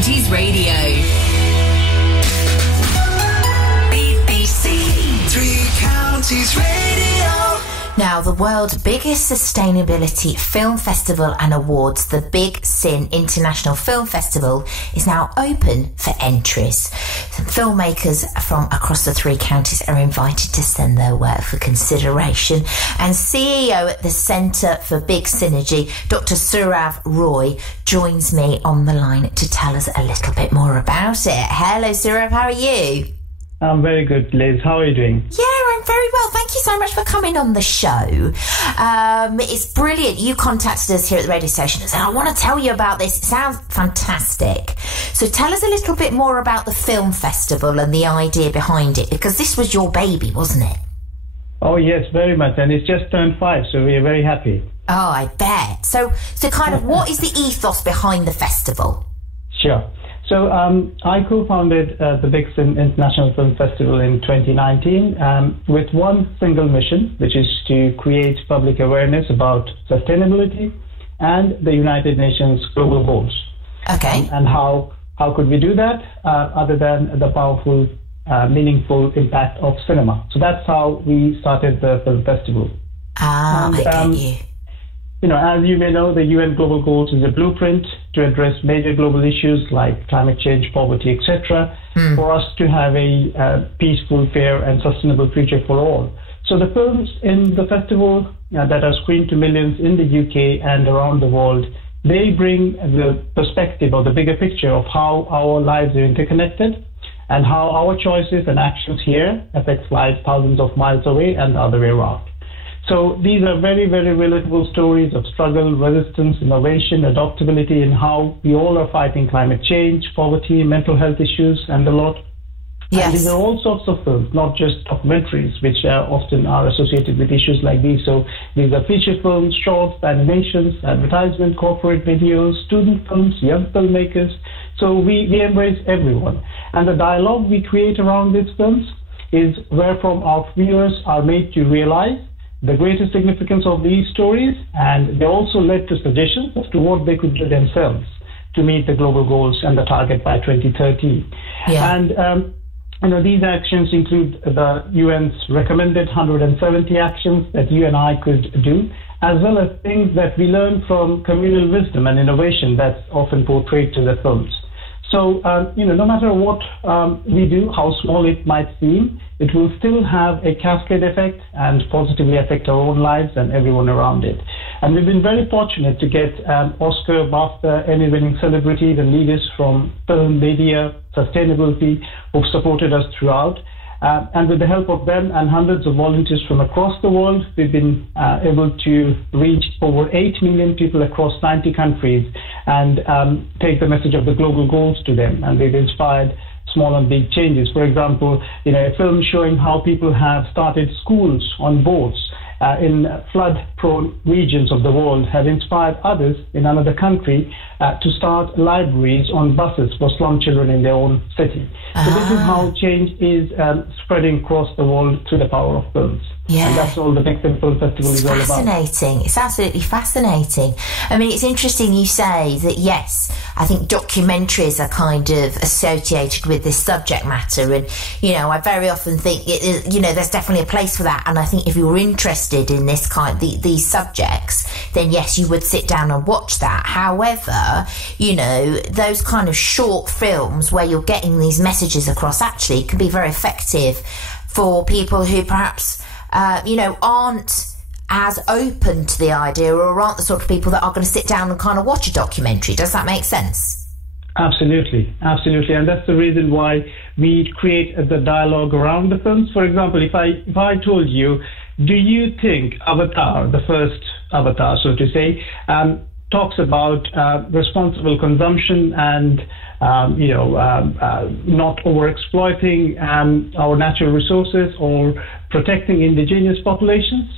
Counties Radio. BBC Three Counties Radio. Now, the world's biggest sustainability film festival and awards, the Big Syn International Film Festival, is now open for entries. Some filmmakers from across the three counties are invited to send their work for consideration. And CEO at the Centre for Big Synergy, Dr. Sourav Roy, joins me on the line to tell us a little bit more about it. Hello, Sourav, how are you? I'm very good, Liz. How are you doing? Yeah, I'm very well. Thank you so much for coming on the show. It's brilliant. You contacted us here at the radio station and said, I want to tell you about this. It sounds fantastic. So tell us a little bit more about the film festival and the idea behind it, because this was your baby, wasn't it? Oh, yes, very much. And it's just turned 5, so we are very happy. Oh, I bet. So kind of what is the ethos behind the festival? Sure. So I co-founded the Big Syn International Film Festival in 2019 with one single mission, which is to create public awareness about sustainability and the United Nations global goals. Okay. And how could we do that other than the powerful, meaningful impact of cinema? So that's how we started the film festival. I get you. You know, as you may know, the UN Global Goals is a blueprint to address major global issues like climate change, poverty, etc., for us to have a peaceful, fair, and sustainable future for all. So the films in the festival that are screened to millions in the UK and around the world, they bring the perspective or the bigger picture of how our lives are interconnected and how our choices and actions here affect lives thousands of miles away and the other way around. So these are very, very relatable stories of struggle, resistance, innovation, adaptability, and how we all are fighting climate change, poverty, mental health issues, and a lot. Yes. And these are all sorts of films, not just documentaries, which often are associated with issues like these. So these are feature films, shorts, animations, advertisement, corporate videos, student films, young filmmakers. So we embrace everyone. And the dialogue we create around these films is wherefrom our viewers are made to realize the greater significance of these stories, and they also led to suggestions as to what they could do themselves to meet the global goals and the target by 2030. Yeah. And these actions include the UN's recommended 170 actions that you and I could do, as well as things that we learn from communal wisdom and innovation that's often portrayed to the films. So, no matter what we do, how small it might seem, it will still have a cascade effect and positively affect our own lives and everyone around it. And we've been very fortunate to get Oscar, BAFTA, Emmy-winning celebrities and leaders from film, media, sustainability who've supported us throughout. And with the help of them and hundreds of volunteers from across the world, we've been able to reach over 8 million people across 90 countries and take the message of the global goals to them. And they've inspired small and big changes. For example, a film showing how people have started schools on boats in flood-prone regions of the world have inspired others in another country to start libraries on buses for slum children in their own city. So this is how change is spreading across the world through the power of films. Yeah. And that's all the Big Syn Film Festival is all about. Fascinating. It's absolutely fascinating. I mean, it's interesting you say that, yes, I think documentaries are kind of associated with this subject matter. And, I very often think, there's definitely a place for that. And I think if you're interested in this these subjects, then yes, you would sit down and watch that. However, those kind of short films where you're getting these messages across actually can be very effective for people who perhaps aren't as open to the idea or aren't the sort of people that are going to sit down and kind of watch a documentary. Does that make sense? Absolutely. And that's the reason why we create the dialogue around the films. For example, if I told you, do you think Avatar, the first Avatar, so to say, talks about responsible consumption and not over-exploiting our natural resources or protecting indigenous populations?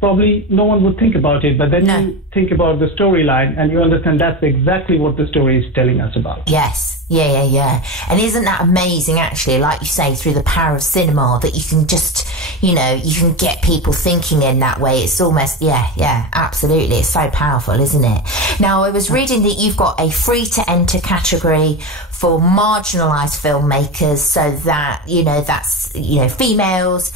probably no one would think about it, but then you think about the storyline and you understand that's exactly what the story is telling us about. Yes, yeah. And isn't that amazing, actually, like you say, through the power of cinema, that you can just, you can get people thinking in that way. It's almost, absolutely. It's so powerful, isn't it? Now, I was reading that you've got a free-to-enter category for marginalised filmmakers, so that, that's, females,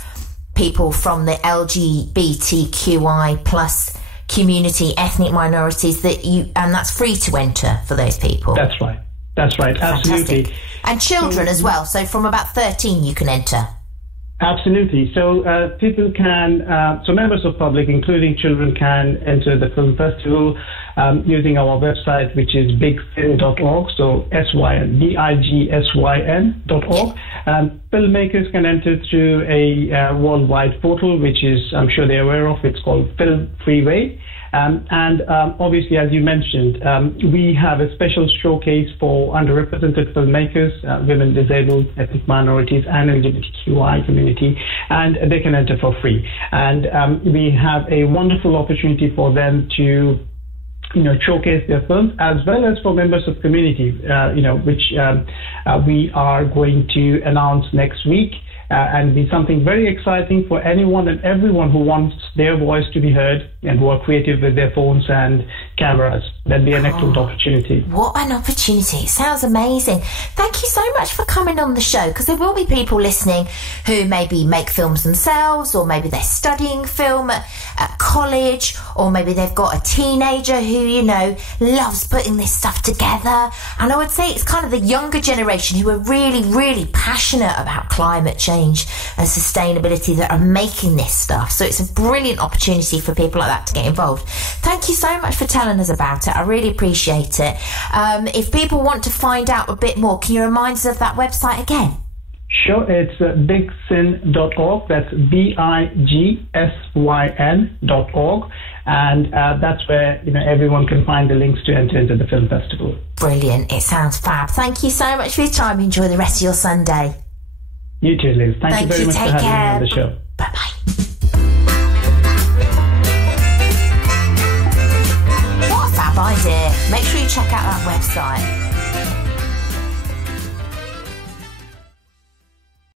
people from the LGBTQI plus community, ethnic minorities, and that's free to enter for those people. That's right. Absolutely. And children as well. So from about 13 you can enter. Absolutely. So people can, members of public, including children, can enter the film festival using our website, which is bigsyn.org. So bigsyn.org. Filmmakers can enter through a worldwide portal, which is, I'm sure they're aware of. It's called Film Freeway. Obviously, as you mentioned, we have a special showcase for underrepresented filmmakers, women, disabled, ethnic minorities, and LGBTQI community, and they can enter for free. And we have a wonderful opportunity for them to showcase their films, as well as for members of community, which we are going to announce next week. And be something very exciting for anyone and everyone who wants their voice to be heard and who are creative with their phones and cameras. That'd be an excellent opportunity. What an opportunity. It sounds amazing. Thank you so much for coming on the show, because there will be people listening who maybe make films themselves, or maybe they're studying film at college, or maybe they've got a teenager who, loves putting this stuff together. And I would say it's kind of the younger generation who are really, really passionate about climate change and sustainability that are making this stuff. So it's a brilliant opportunity for people like that to get involved. Thank you so much for telling us about it. I really appreciate it. If people want to find out a bit more, can you remind us of that website again? Sure, it's bigsyn.org. That's bigsyn.org, and that's where everyone can find the links to enter into the film festival. Brilliant. It sounds fab. Thank you so much for your time. Enjoy the rest of your Sunday. You too, Liz. Thank you very much for having me on the show. Bye-bye. What a fab idea. Make sure you check out that website.